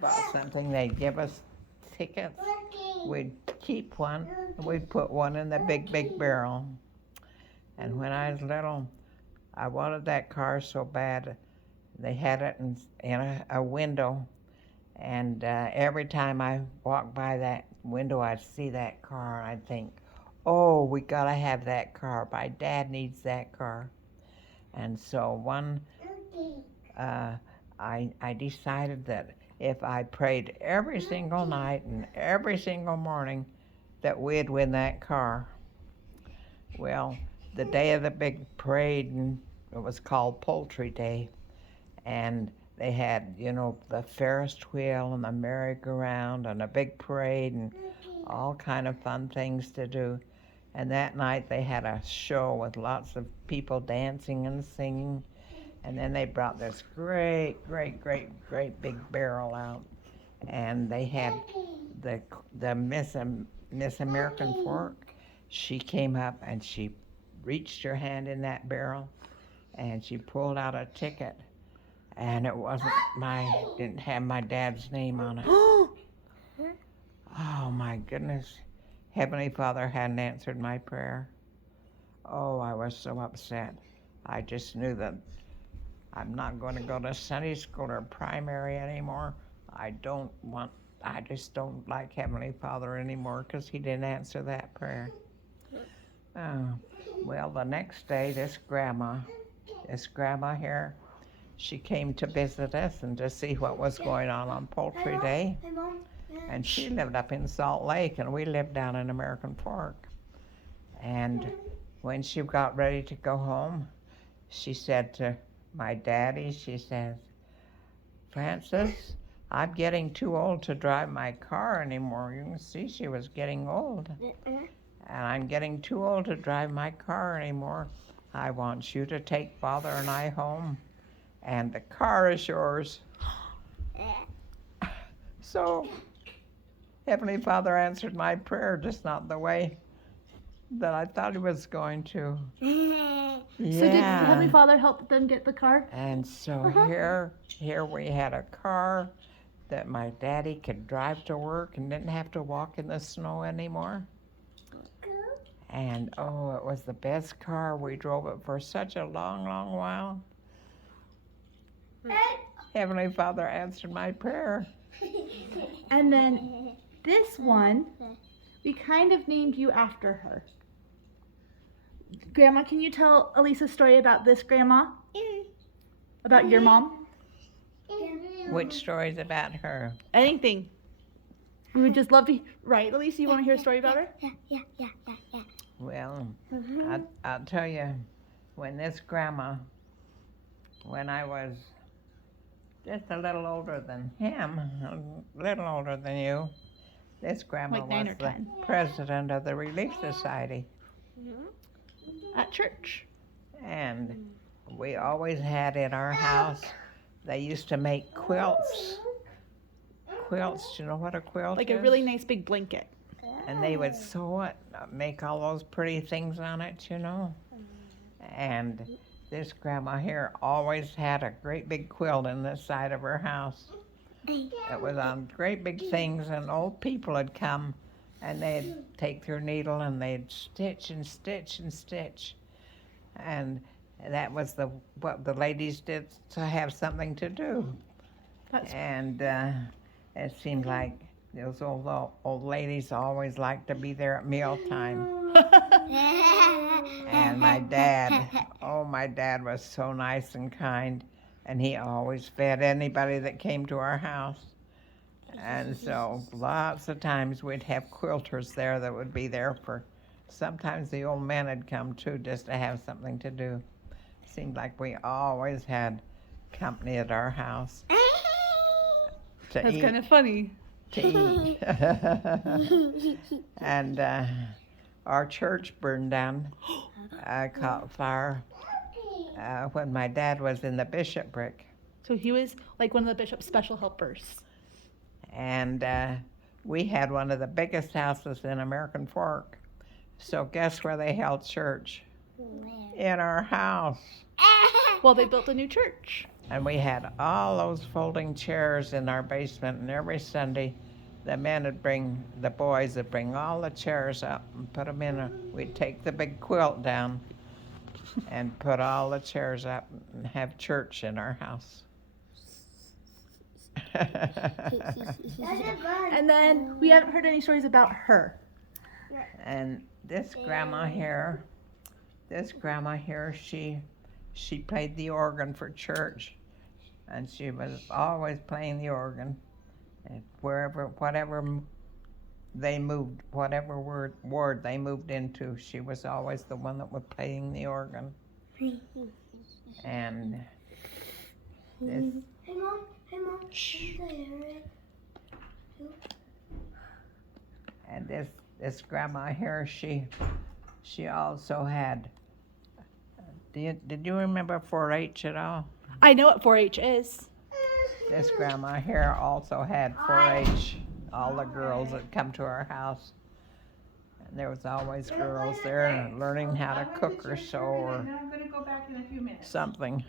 Bought something, they'd give us tickets. We'd keep one, and we'd put one in the big barrel. And when I was little, I wanted that car so bad. They had it in a window, and every time I walked by that window, I'd see that car, and I'd think, oh, we gotta have that car. My dad needs that car. And so uh, I decided that if I prayed every single night and every single morning, that we'd win that car. Well, the day of the big parade, and it was called Poultry Day, and they had, the Ferris wheel and the merry-go-round and a big parade and all kind of fun things to do. And that night they had a show with lots of people dancing and singing. And then they brought this great big barrel out, and they had the Miss American Fork. She came up and she reached her hand in that barrel, and she pulled out a ticket, and it didn't have my dad's name on it. Oh my goodness. Heavenly Father hadn't answered my prayer. Oh, I was so upset. I just knew that I'm not going to go to Sunday school or primary anymore. I just don't like Heavenly Father anymore because he didn't answer that prayer. Well, the next day, this grandma here, she came to visit us and to see what was going on Poultry Day. And she lived up in Salt Lake, and we lived down in American Fork. And when she got ready to go home, she said to my daddy, she says, Francis, I'm getting too old to drive my car anymore. You can see she was getting old. And I'm getting too old to drive my car anymore. I want you to take Father and I home, and the car is yours. So, Heavenly Father answered my prayer, just not the way that I thought he was going to. So did Heavenly Father help them get the car? And so here we had a car that my daddy could drive to work and didn't have to walk in the snow anymore. And it was the best car. We drove it for such a long while. Heavenly Father answered my prayer. And then this one, we kind of named you after her. Grandma, can you tell Elisa a story about this grandma? About your mom? Which stories about her? Anything. We would just love to. Right, Elisa, you want to hear a story about her? Yeah. Well, I'll tell you, when I was just a little older than him, a little older than you, this grandma Like 9 was or 10. the president of the Relief Society. At church. And we always had in our house, they used to make quilts. Quilts, you know what a quilt Like is? a really nice big blanket. And they would sew it, make all those pretty things on it, And this grandma here always had a great big quilt in the side of her house. It was on great big things, and old people would come, and they'd take their needle and they'd stitch and stitch and stitch. And that was what the ladies did to have something to do. And it seemed like those old ladies always liked to be there at mealtime. And my dad was so nice and kind, and he always fed anybody that came to our house. And so lots of times we'd have quilters there that would be there sometimes the old men had come too, just to have something to do. Seemed like we always had company at our house. That's kind of funny. To eat. And our church burned down, caught fire when my dad was in the bishopric. So he was like one of the bishop's special helpers. And we had one of the biggest houses in American Fork. So guess where they held church? In our house. Well, they built a new church. And we had all those folding chairs in our basement, and every Sunday the boys would bring all the chairs up and put them we'd take the big quilt down and put all the chairs up and have church in our house. And then we haven't heard any stories about her. And this grandma here, she played the organ for church, and she was always playing the organ. And whatever they moved, whatever ward they moved into, she was always the one that was playing the organ. And this, Hey mom. and this grandma here, she also had. Did you remember 4-H at all? I know what 4-H is. This grandma here also had 4-H. All the girls that come to our house, and there was always girls there learning how to cook or sew or I'm gonna go back in a few minutes. something.